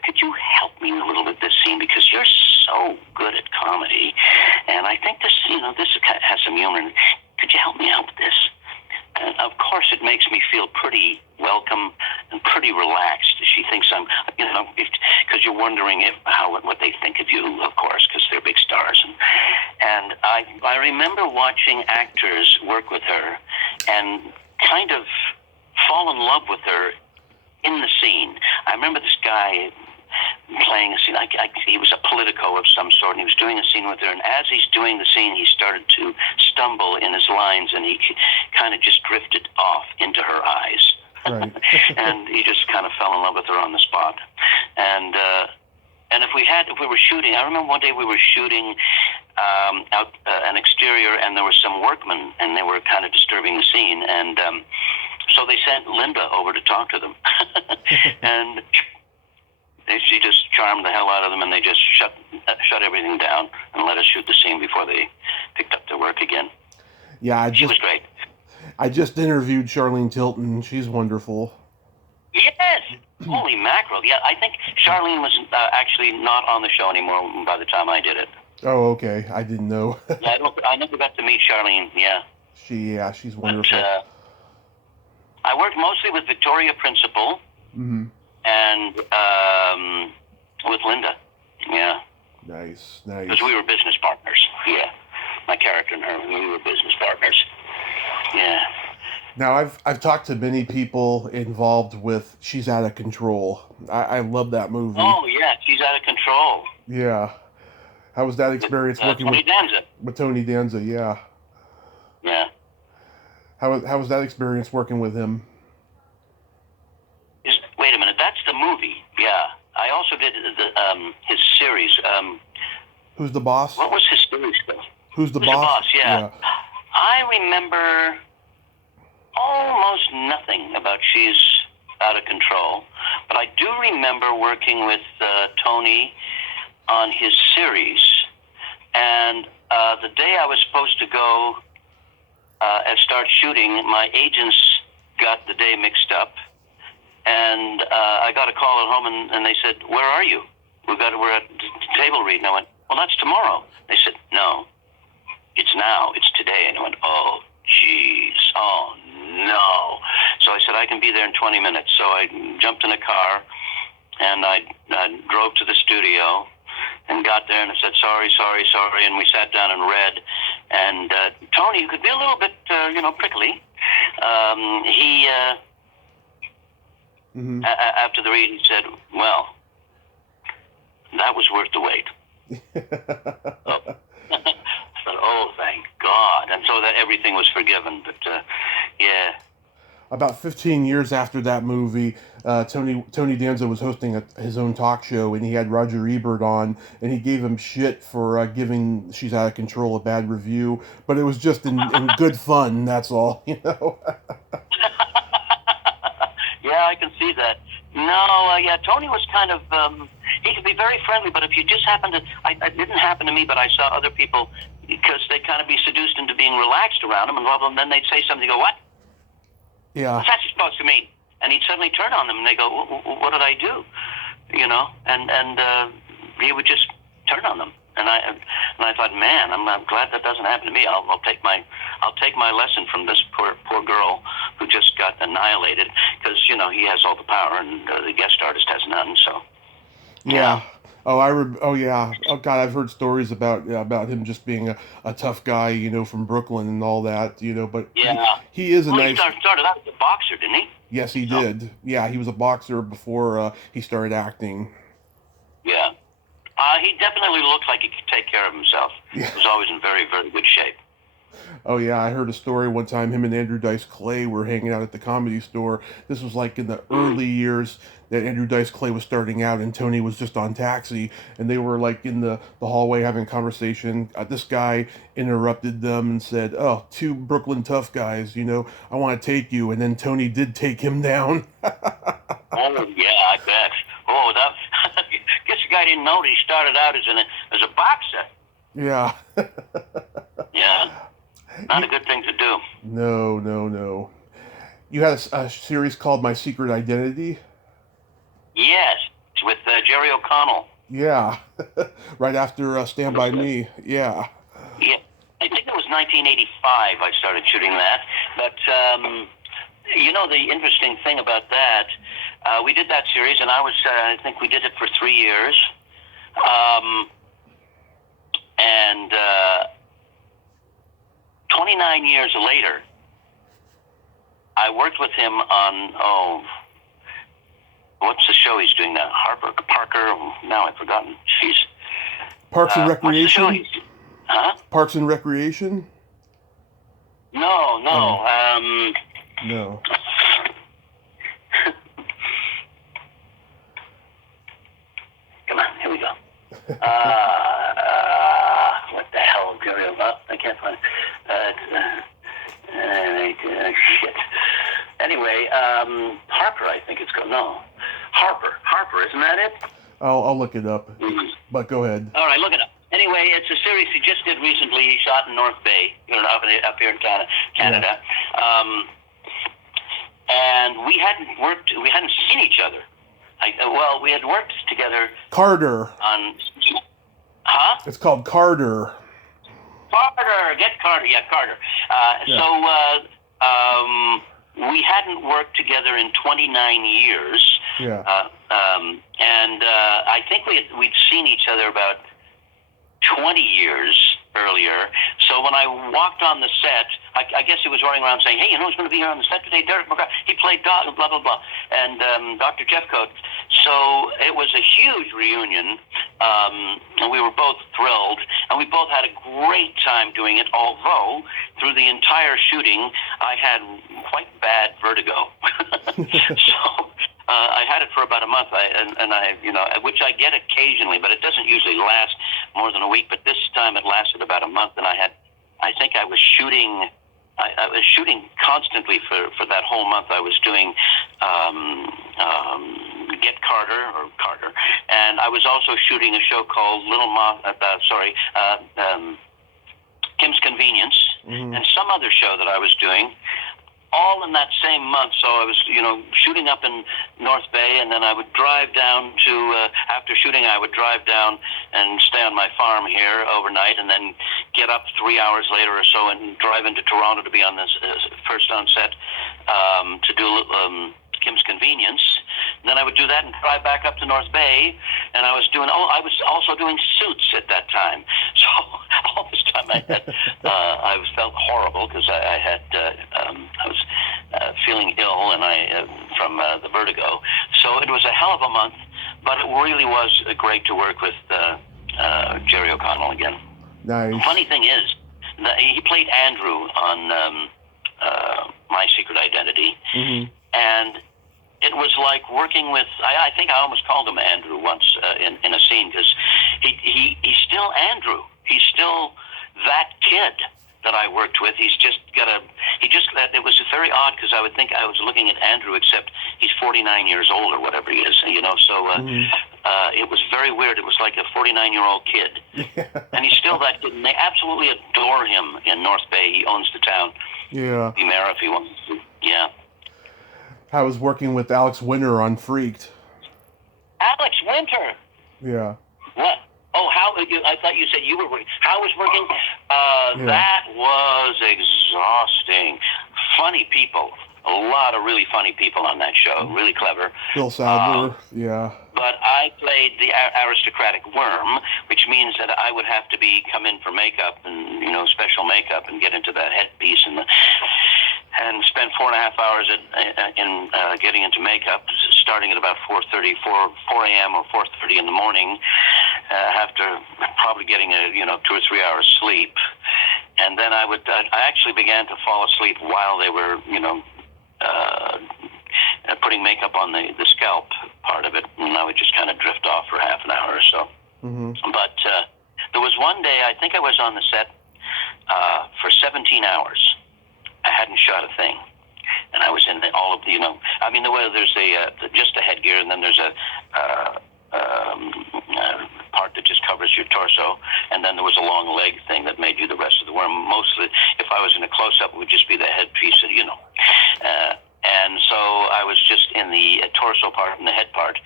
could you help me a little with this scene because you're so good at comedy, and I think this has some humor. Could you help me out with this?" And of course, it makes me feel pretty welcome and pretty relaxed. She thinks I'm, because you're wondering what they think of you, of course, because they're big stars. And I remember watching actors work with her and kind of fall in love with her in the scene. I remember this guy playing a scene. He was a politico of some sort, and he was doing a scene with her. And as he's doing the scene, he started to stumble in his lines, and he kind of just drifted off into her eyes. Right. And he just kind of fell in love with her on the spot. And if we were shooting, I remember one day we were shooting out an exterior, and there were some workmen, and they were kind of disturbing the scene. And so they sent Linda over to talk to them, and she just charmed the hell out of them, and they just shut everything down and let us shoot the scene before they picked up their work again. Yeah, she was great. I just interviewed Charlene Tilton. She's wonderful. Yes! Holy mackerel. Yeah, I think Charlene was actually not on the show anymore by the time I did it. Oh, okay. I didn't know. Yeah, I never got to meet Charlene, yeah. She's wonderful. But, I worked mostly with Victoria Principal. Mm-hmm. And with Linda, yeah. Nice. Because we were business partners, yeah. My character and her, we were business partners, yeah. Now, I've talked to many people involved with She's Out of Control. I love that movie. Oh yeah, she's out of control Yeah. How was that with experience working Tony Danza. with Tony Danza? Yeah. Yeah. How was that experience working with him? Wait a minute, that's the movie. Yeah. I also did his series. Who's the boss? What was his series though? Who's the Who's the boss? boss? Yeah. Yeah. I remember almost nothing about She's Out of Control, but I do remember working with Tony on his series. And the day I was supposed to go and start shooting, my agents got the day mixed up. And I got a call at home, and they said, "Where are you? We're at the table read." And I went, "Well, that's tomorrow." They said, "No, it's now. It's today." And I went, "Oh, jeez. Oh, no." So I said, "I can be there in 20 minutes." So I jumped in a car, and I drove to the studio and got there, and I said, sorry, and we sat down and read. And Tony, who could be a little bit, prickly, he... after the read, he said, "Well, that was worth the wait." Oh. I said, "Oh, thank God!" And so that everything was forgiven. But yeah. About 15 years after that movie, Tony Danza was hosting his own talk show, and he had Roger Ebert on, and he gave him shit for giving She's Out of Control a bad review, but it was just in good fun. That's all, you know. Yeah, I can see that. No, yeah, Tony was kind of, he could be very friendly, but if you just happen to, it didn't happen to me, but I saw other people, because they'd kind of be seduced into being relaxed around him, and then they'd say something, go, "What? Yeah. What's that supposed to mean?" And he'd suddenly turn on them, and they go, "What did I do?" You know, and he would just turn on them. And I thought, man, I'm glad that doesn't happen to me. I'll take my lesson from this poor girl who just got annihilated, because he has all the power and the guest artist has none. So yeah. Oh yeah. Oh God, I've heard stories about him just being a tough guy, from Brooklyn and all that, But yeah, he is a well, nice. he started out as a boxer, didn't he? Yes, he did. Yeah, he was a boxer before he started acting. Yeah. He definitely looked like he could take care of himself. Yeah. He was always in very, very good shape. Oh yeah, I heard a story one time. Him and Andrew Dice Clay were hanging out at the Comedy Store. This was like in the early years that Andrew Dice Clay was starting out, and Tony was just on Taxi, and they were like in the hallway having a conversation. This guy interrupted them and said, "Oh, two Brooklyn tough guys, I want to take you," and then Tony did take him down. Oh yeah, I bet. Oh, that. Guess the guy didn't know that he started out as a boxer. Yeah. Yeah. Not a good thing to do. No. You had a series called My Secret Identity? Yes, it's with Jerry O'Connell. Yeah. Right after Stand By Me. Yeah. Yeah. I think it was 1985 I started shooting that. But, the interesting thing about that, we did that series, and I think we did it for 3 years. And 29 years later, I worked with him on, what's the show he's doing now? Parker, now I've forgotten. Jeez. Parks and Recreation? What's the show huh? Parks and Recreation? No. No. Come on, here we go. What the hell, Gary? I can't find it. Shit. Anyway, Harper, I think it's called. No, Harper, isn't that it? I'll look it up. Mm-hmm. But go ahead. All right, look it up. Anyway, it's a series he just did recently. He shot in North Bay, up here in Canada. Yeah. And we hadn't seen each other. We had worked together. Carter. On, huh? It's called Carter. Get Carter. Yeah, Carter. Yeah. So we hadn't worked together in 29 years. Yeah. And I think we'd seen each other about 20 years. earlier. So when I walked on the set, I guess he was running around saying, "Hey, you know who's going to be here on the set today? Derek McGrath. He played blah, blah, blah," and Dr. Jeffcoat. So it was a huge reunion, and we were both thrilled, and we both had a great time doing it, although through the entire shooting, I had quite bad vertigo. So I had it for about a month, which I get occasionally, but it doesn't usually last more than a week. But this time it lasted about a month, and I think I was shooting. I was shooting constantly for that whole month. I was doing Get Carter, and I was also shooting a show called Kim's Convenience, and some other show that I was doing, all in that same month. So I was, shooting up in North Bay, and then I would drive down to, after shooting, I would drive down and stay on my farm here overnight, and then get up 3 hours later or so and drive into Toronto to be on this first on set to do Kim's Convenience. And then I would do that and drive back up to North Bay, and I was also doing Suits at that time. So all this time I felt horrible because I was feeling ill, and from the vertigo. So it was a hell of a month, but it really was great to work with Jerry O'Connell again. Nice. The funny thing is, he played Andrew on My Secret Identity, and it was like working with, I think I almost called him Andrew once in a scene, because he's still Andrew. He's still that kid that I worked with. It was very odd, because I would think I was looking at Andrew, except he's 49 years old or whatever he is, so it was very weird. It was like a 49-year-old kid. And he's still that kid, and they absolutely adore him in North Bay. He owns the town. Yeah. Be mayor if he wants to. Yeah. I was working with Alex Winter on Freaked. Alex Winter? Yeah. What? Oh, I thought you said you were working. How was working? Yeah. That was exhausting. Funny people. A lot of really funny people on that show. Really clever. Bill Sadler, yeah. But I played the aristocratic worm, which means that I would have to come in for makeup and, special makeup, and get into that headpiece and spend 4.5 hours in getting into makeup, starting at about 4 a.m. or 4:30 in the morning, after probably getting 2 or 3 hours sleep. And then I actually began to fall asleep while they were, putting makeup on the scalp part of it, and I would just kind of drift off for half an hour or so. But there was one day, I think I was on the set for 17 hours. I hadn't shot a thing, and I was in all of the, there's just a headgear, and then there's a part that just covers your torso, and then there was a long leg thing that made you the rest of the worm. Mostly, if I was in a close-up, it would just be the headpiece, and so I was just in the torso part and the head part.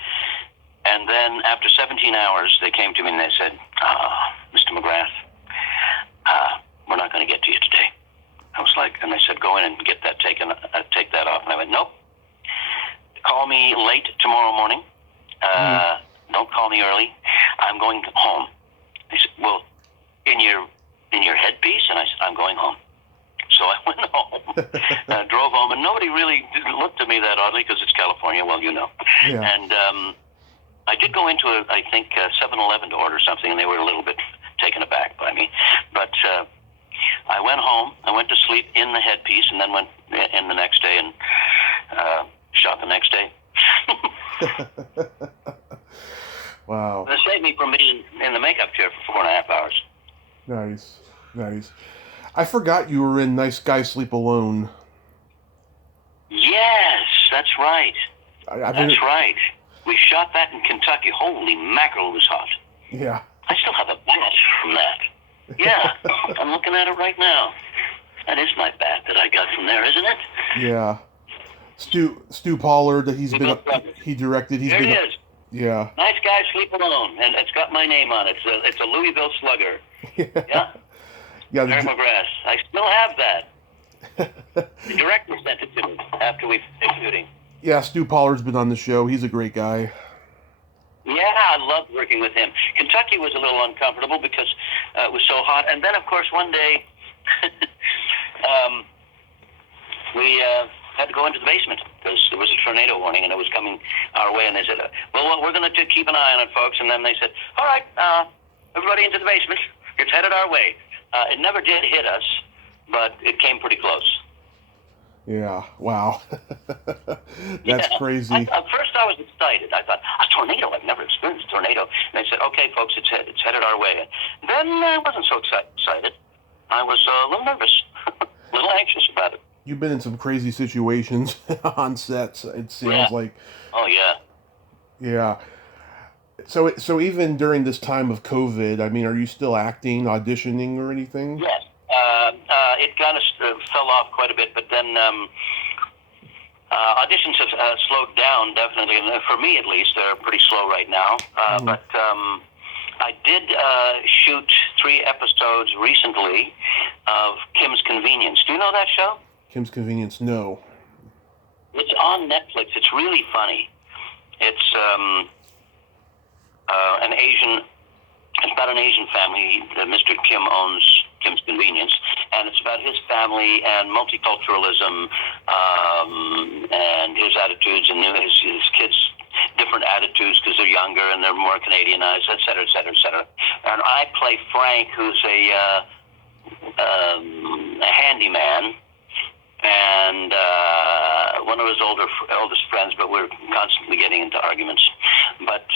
And then after 17 hours, they came to me and they said, "Mr. McGrath, we're not going to get to you today." I was like, and they said, "Go in and get that take that off." And I went, "Nope. Call me late tomorrow morning. Don't call me early. I'm going home." They said, "Well, in your headpiece?" And I said, "I'm going home." So I went home, drove home, and nobody really looked at me that oddly, because it's California, well, Yeah. And I did go into I think 7-Eleven to order something, and they were a little bit taken aback by me. But I went home, I went to sleep in the headpiece, and then went in the next day and shot the next day. Wow. It saved me from being in the makeup chair for 4.5 hours. Nice. I forgot you were in Nice Guys Sleep Alone. Yes, that's right. That's right. We shot that in Kentucky. Holy mackerel, it was hot. Yeah. I still have a bat from that. Yeah, I'm looking at it right now. That is my bat that I got from there, isn't it? Yeah. Stu Pollard, he directed. There it is. Yeah. Nice Guys Sleep Alone, and it's got my name on it. It's a Louisville Slugger. Yeah. Yeah. Derek McGrath. I still have that. The director sent it to me after we finished shooting. Yeah, Stu Pollard's been on the show. He's a great guy. Yeah, loved working with him. Kentucky was a little uncomfortable because it was so hot. And then, of course, one day we had to go into the basement because there was a tornado warning and it was coming our way. And they said, well, we're going to keep an eye on it, folks. And then they said, all right, everybody into the basement. It's headed our way. It never did hit us, but it came pretty close. Yeah, wow. That's crazy. At first I was excited. I thought, a tornado? I've never experienced a tornado. And they said, okay, folks, it's headed our way. Then I wasn't so excited. I was a little nervous, a little anxious about it. You've been in some crazy situations on sets, it sounds like. Oh, yeah. Yeah. So even during this time of COVID, I mean, are you still acting, auditioning, or anything? Yes. It kind of fell off quite a bit, but then auditions have slowed down, definitely. And for me, at least, they're pretty slow right now. But I did shoot 3 episodes recently of Kim's Convenience. Do you know that show? Kim's Convenience, no. It's on Netflix. It's really funny. It's it's about an Asian family. Mr. Kim owns Kim's Convenience, and it's about his family and multiculturalism and his attitudes and his kids' different attitudes because they're younger and they're more Canadianized, et cetera, et cetera, et cetera. And I play Frank, who's a handyman, and one of his oldest friends, but we're constantly getting into arguments. But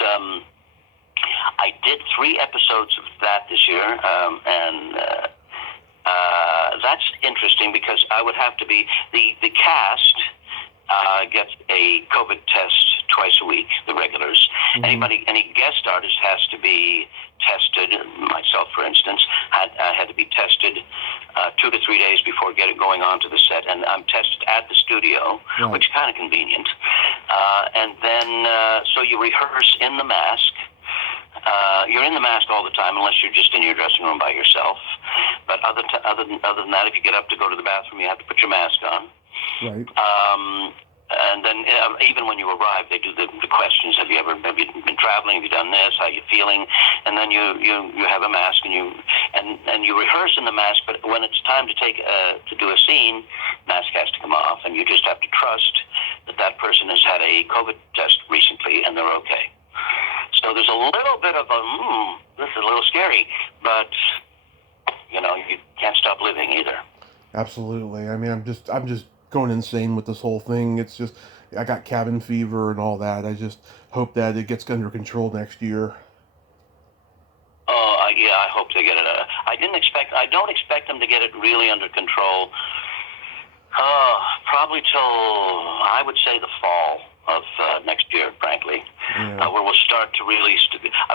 I did 3 episodes of that this year, and that's interesting because I would have to be the cast gets a COVID test twice a week, the regulars. Mm-hmm. Any guest artist has to be tested. Myself, for instance, I had to be tested 2 to 3 days before going on to the set, and I'm tested at the studio, which is kind of convenient. And then, so you rehearse in the mask. You're in the mask all the time, unless you're just in your dressing room by yourself. But other than that, if you get up to go to the bathroom, you have to put your mask on. Right. And then even when you arrive, they do the questions. Have you been traveling? Have you done this? How are you feeling? And then you have a mask and you rehearse in the mask. But when it's time to do a scene, mask has to come off, and you just have to trust that person has had a COVID test recently and they're okay. So there's a little bit of this is a little scary, but you can't stop living either. Absolutely. I mean, I'm just going insane with this whole thing. It's just, I got cabin fever and all that. I just hope that it gets under control next year. Oh, yeah, I hope they get it. I don't expect them to get it really under control. Probably till, I would say, the fall of next year, frankly, where we'll start to really,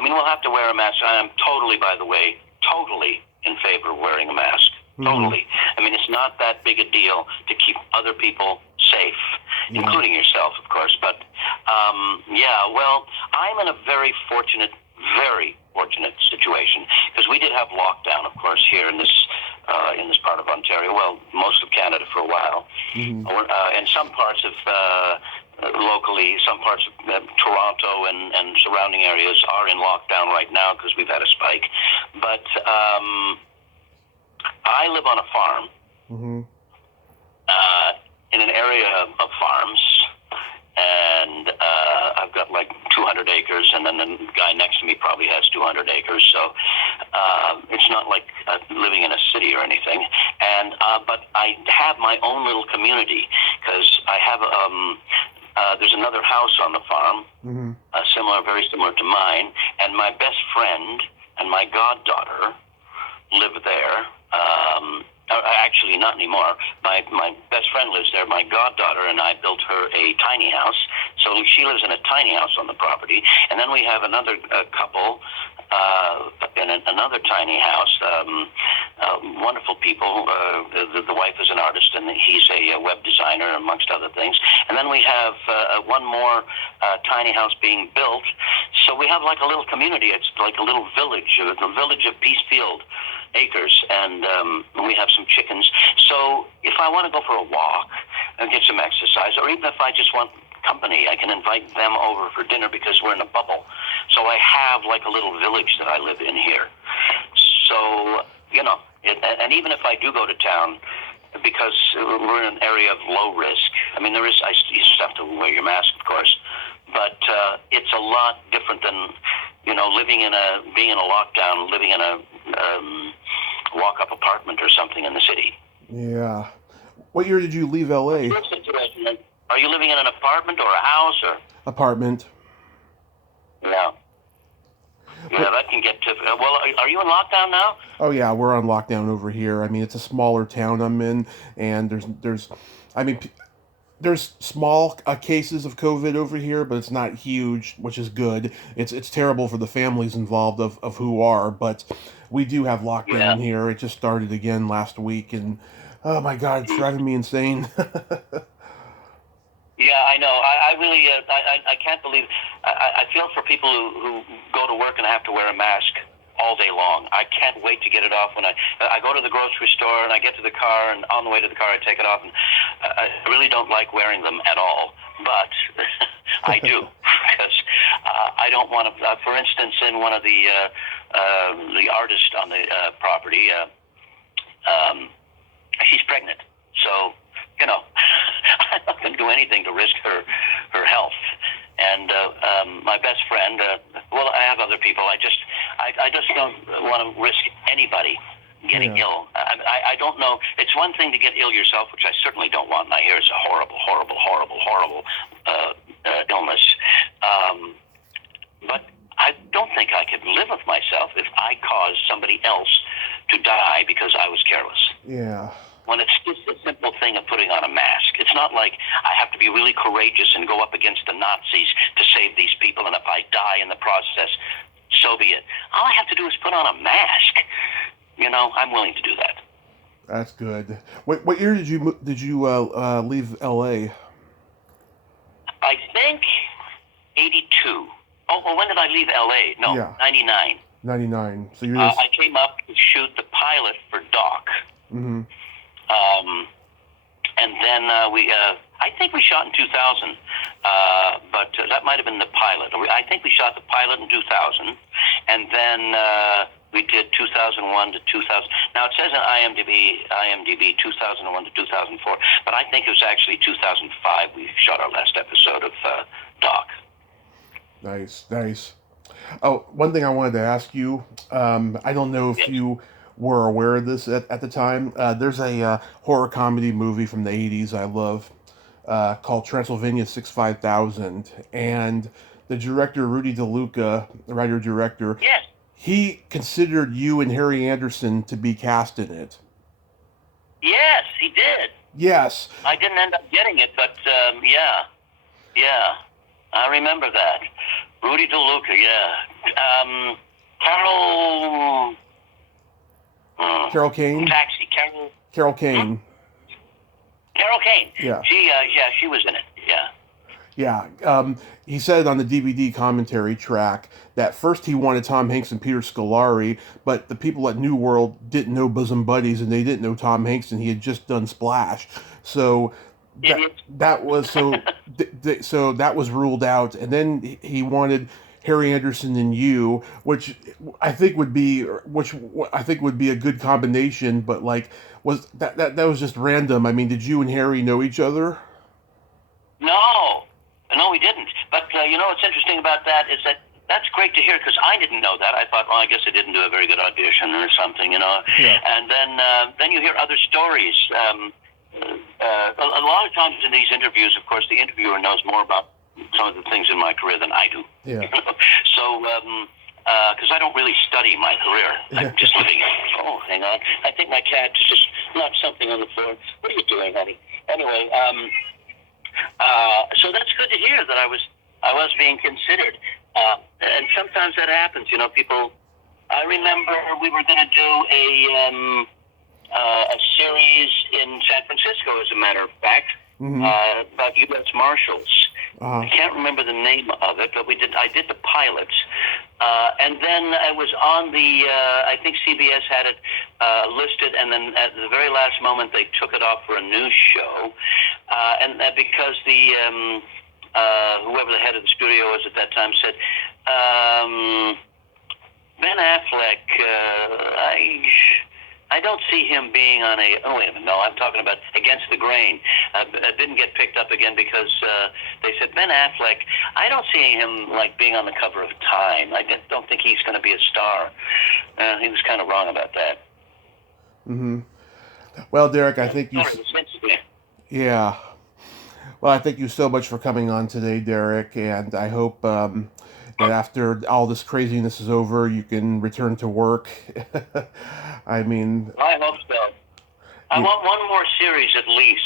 we'll have to wear a mask. I am totally, by the way, totally in favor of wearing a mask. Totally. I mean, it's not that big a deal to keep other people safe, including yourself, of course. But, I'm in a very fortunate situation because we did have lockdown, of course, here in this part of Ontario. Well, most of Canada for a while. And some parts of locally, some parts of Toronto and surrounding areas are in lockdown right now because we've had a spike. But I live on a farm in an area of farms, and I've got like 200 acres, and then the guy next to me probably has 200 acres. So it's not like living in a city or anything. And but I have my own little community because I have there's another house on the farm, very similar to mine, and my best friend and my goddaughter live there. Actually, not anymore. My best friend lives there. My goddaughter and I built her a tiny house, so she lives in a tiny house on the property. And then we have another couple in another tiny house. Wonderful people. The wife is an artist, and he's a web designer, amongst other things. And then we have one more tiny house being built. So we have like a little community. It's like a little village, the village of Peacefield acres, and we have some chickens. So if I want to go for a walk and get some exercise, or even if I just want company, I can invite them over for dinner because we're in a bubble. So I have like a little village that I live in here. So, and even if I do go to town, because we're in an area of low risk, I mean, you just have to wear your mask, of course, but it's a lot different than, being in a lockdown, living in a walk-up apartment or something in the city. Yeah. What year did you leave L.A.? Are you living in an apartment or a house or? Apartment. Yeah. Yeah, that can get difficult. Well, are you in lockdown now? Oh yeah, we're on lockdown over here. I mean, it's a smaller town I'm in, and there's small cases of COVID over here, but it's not huge, which is good. It's terrible for the families involved of who are, but we do have lockdown here. It just started again last week, and oh my God, it's driving me insane. Yeah, I know. I really, I can't believe. I feel for people who go to work and have to wear a mask all day long. I can't wait to get it off when I go to the grocery store and I get to the car, and on the way to the car I take it off, and I really don't like wearing them at all. But I do because I don't want to. For instance, in one of the artists on the property, she's pregnant, so. I'm not going to do anything to risk her health. And my best friend, well, I have other people. I just don't want to risk anybody getting ill. I don't know. It's one thing to get ill yourself, which I certainly don't want. And I hear it's a horrible illness. But I don't think I could live with myself if I caused somebody else to die because I was careless. Yeah. When it's just a simple thing of putting on a mask. It's not like I have to be really courageous and go up against the Nazis to save these people, and if I die in the process, so be it. All I have to do is put on a mask. I'm willing to do that. That's good. What year did you leave L.A.? I think 82. Oh, when did I leave L.A.? No, yeah. 99. 99. So you're I came up to shoot the pilot for Doc. Mm-hmm. And then I think we shot in 2000, but that might have been the pilot. I think we shot the pilot in 2000, and then we did 2001 to 2000. Now it says in IMDb 2001 to 2004, but I think it was actually 2005 we shot our last episode of Doc. Nice. Oh, one thing I wanted to ask you, I don't know if you were aware of this at the time. There's a horror comedy movie from the 80s I love called Transylvania 65000, and the director Rudy DeLuca, the writer-director, he considered you and Harry Anderson to be cast in it. Yes, he did. Yes. I didn't end up getting it, but yeah, I remember that. Rudy DeLuca, yeah. Carol Kane? Taxi, Carol Kane. Carol Kane. Yeah. She was in it. Yeah. Yeah. He said on the DVD commentary track that first he wanted Tom Hanks and Peter Scolari, but the people at New World didn't know Bosom Buddies and they didn't know Tom Hanks, and he had just done Splash. So that was so that was ruled out, and then he wanted Harry Anderson and you, which I think would be a good combination, but like was that was just random. I mean, did you and Harry know each other? No, we didn't. But what's interesting about that is that's great to hear, because I didn't know that. I thought, well, I guess I didn't do a very good audition or something, Yeah. And then you hear other stories. A lot of times in these interviews, of course, the interviewer knows more about some of the things in my career than I do. Yeah. So, because I don't really study my career, I'm just living it. Oh, hang on. I think my cat just knocked something on the floor. What are you doing, honey? Anyway, so that's good to hear that I was being considered. And sometimes that happens. People. I remember we were going to do a series in San Francisco, as a matter of fact, about U.S. Marshals. I can't remember the name of it, but I did the pilot, and then I was on the. I think CBS had it listed, and then at the very last moment they took it off for a news show, and because the whoever the head of the studio was at that time said, Ben Affleck, I don't see him being on a. Oh wait a minute, no, I'm talking about Against the Grain. Didn't get picked up again because they said Ben Affleck. I don't see him like being on the cover of Time. I don't think he's going to be a star. He was kind of wrong about that. Mm-hmm. Well, Derek, I think you. Yeah. Well, I thank you so much for coming on today, Derek, and I hope that after all this craziness is over, you can return to work. I mean, I hope so. I want one more series at least.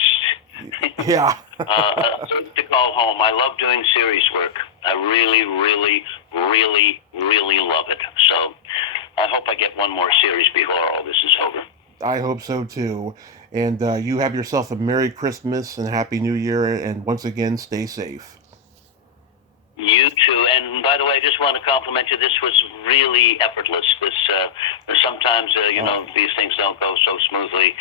Yeah. To call home. I love doing series work. I really, really, really, really love it. So I hope I get one more series before all this is over. I hope so too. And you have yourself a Merry Christmas and Happy New Year, and once again, stay safe. You too. And by the way, I just want to compliment you. This was really effortless. Sometimes, these things don't go so smoothly.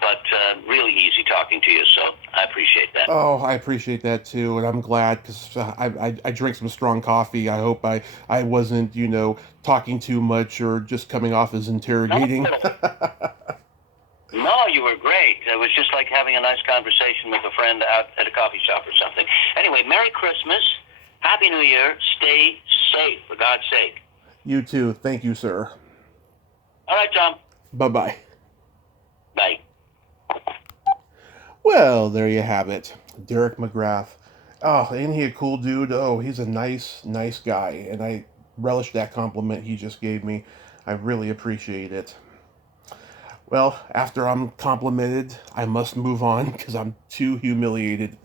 But really easy talking to you, so I appreciate that. Oh, I appreciate that too, and I'm glad because I drink some strong coffee. I hope I wasn't, talking too much or just coming off as interrogating. No, you were great. It was just like having a nice conversation with a friend out at a coffee shop or something. Anyway, Merry Christmas, Happy New Year, stay safe, for God's sake. You too. Thank you, sir. All right, Tom. Bye-bye. Bye. Well, there you have it. Derek McGrath. Oh, ain't he a cool dude? Oh, he's a nice guy, and I relish that compliment he just gave me. I really appreciate it. Well, after I'm complimented, I must move on because I'm too humiliated.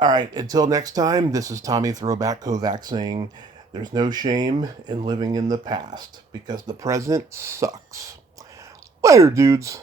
All right, until next time, this is Tommy Throwback Kovac saying, there's no shame in living in the past because the present sucks. Later, dudes.